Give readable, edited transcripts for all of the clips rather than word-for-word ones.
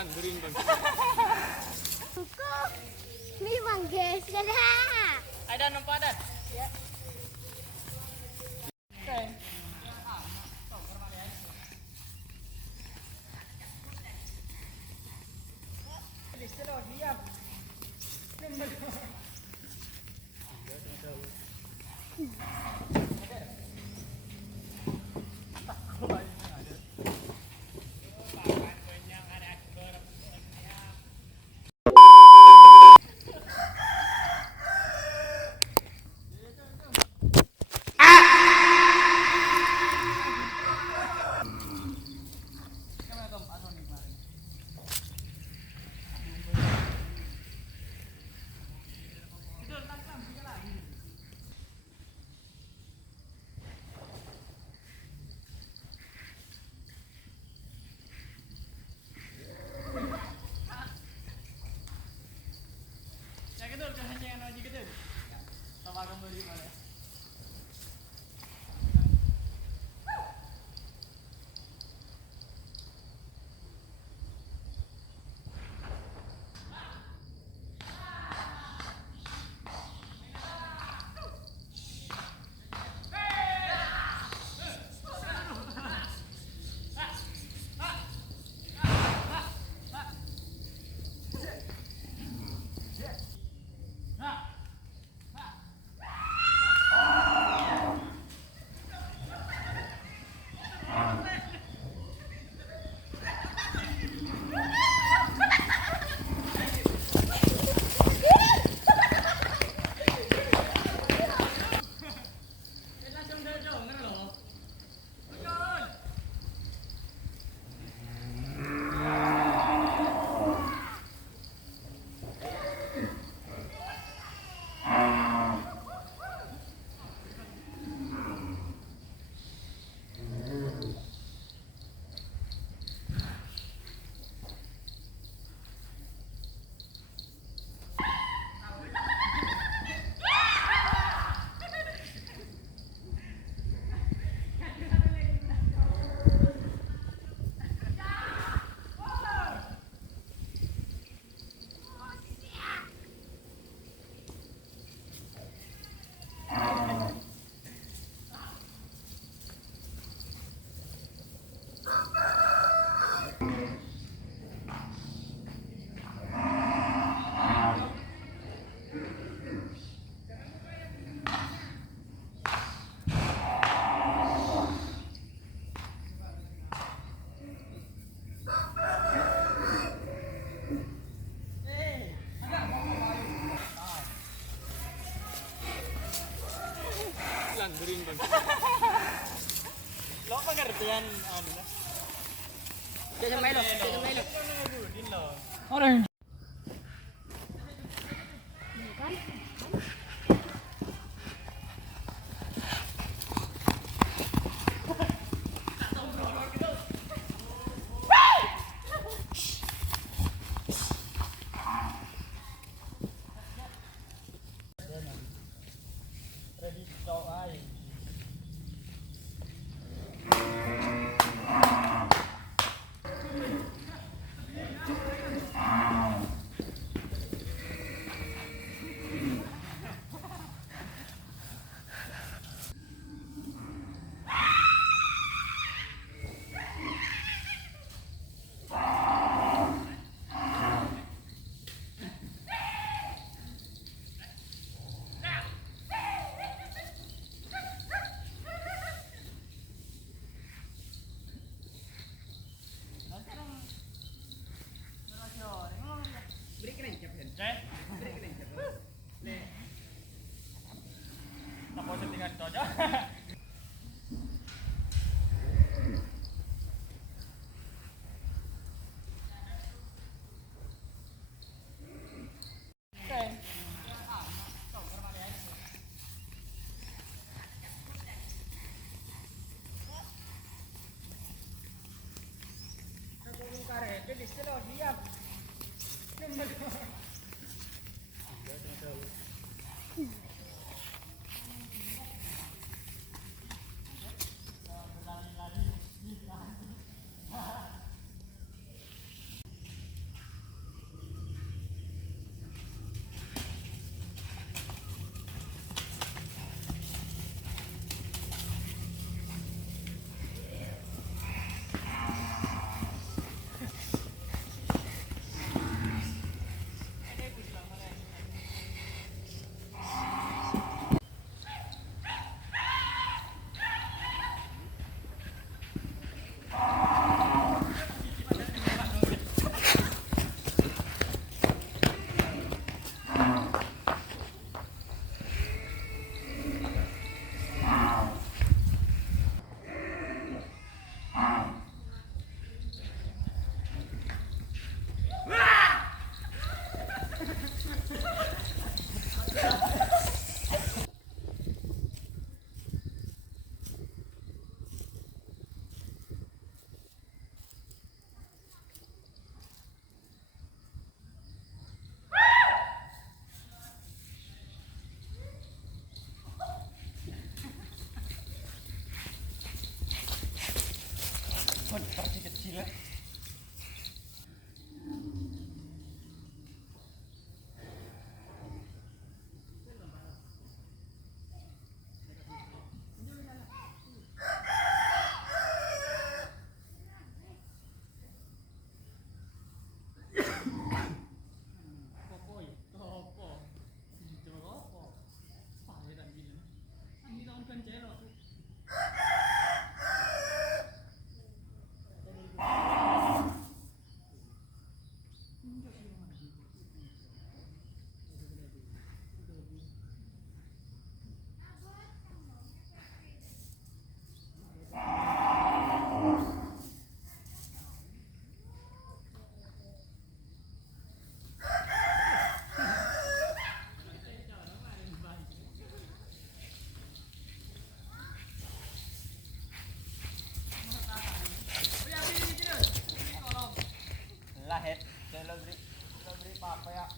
Landurin bang. Buku. Ini manggis dah. Ada nampak ada? Ya. Okay. Landurin bang. Lo pengertian anu lah. Jangan main lo. Orang. kecil. Lahir, lo beri apa ya?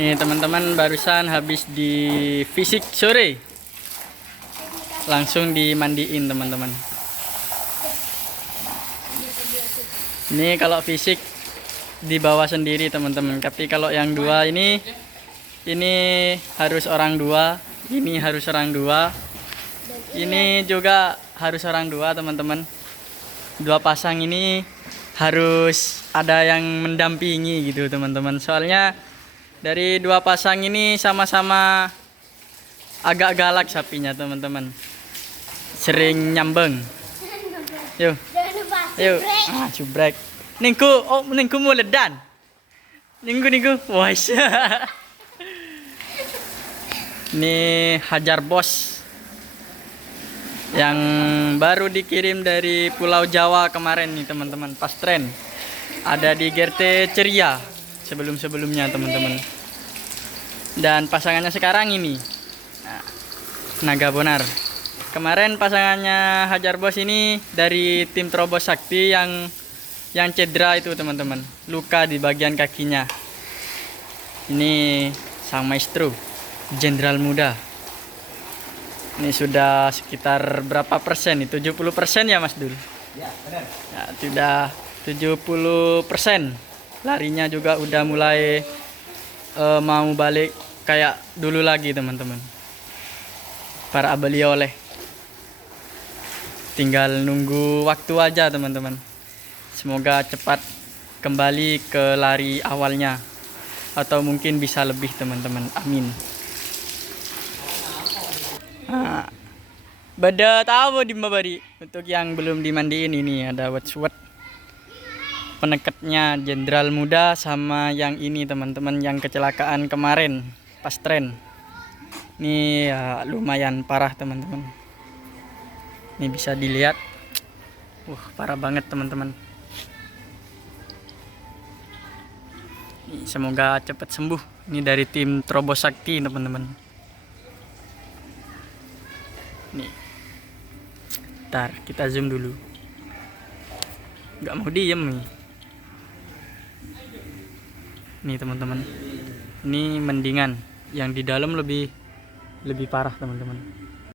Nih teman-teman, barusan habis di fisik sore, langsung dimandiin teman-teman. Ini kalau fisik dibawa sendiri teman-teman, tapi kalau yang dua ini harus orang dua, ini harus orang dua, ini juga harus orang dua teman-teman. Dua pasang ini harus ada yang mendampingi gitu teman-teman, soalnya dari dua pasang ini sama-sama agak galak sapinya teman-teman, sering nyambeng. Yuk, yuk, subrek. Ningku mau ledan. Ningku, wais. Ini Hajar Bos yang baru dikirim dari Pulau Jawa kemarin nih teman-teman, pas tren. Ada di GRT Ceria sebelum-sebelumnya teman-teman. Dan pasangannya sekarang ini Naga Bonar. Kemarin pasangannya Hajar Bos ini dari tim Terobos Sakti yang cedera itu teman-teman, luka di bagian kakinya. Ini sang maestro, jenderal muda. Ini sudah sekitar berapa persen? 70% ya Mas Dul? Ya, benar. Ya, sudah 70%. Larinya juga udah mulai mau balik kayak dulu lagi teman-teman. Para beliau oleh tinggal nunggu waktu aja teman-teman. Semoga cepat kembali ke lari awalnya, atau mungkin bisa lebih teman-teman, amin. Beda tahu di Mbabari. Untuk yang belum dimandiin, ini ada wet peneketnya jenderal muda sama yang ini teman-teman, yang kecelakaan kemarin pas tren. Ini ya lumayan parah teman-teman. Ini bisa dilihat. Parah banget teman-teman. Semoga cepat sembuh. Ini dari tim Terobos Sakti teman-teman. Nih. Ntar kita zoom dulu. Gak mau diem nih. Nih teman-teman. Ini mendingan. Yang di dalam lebih parah teman-teman.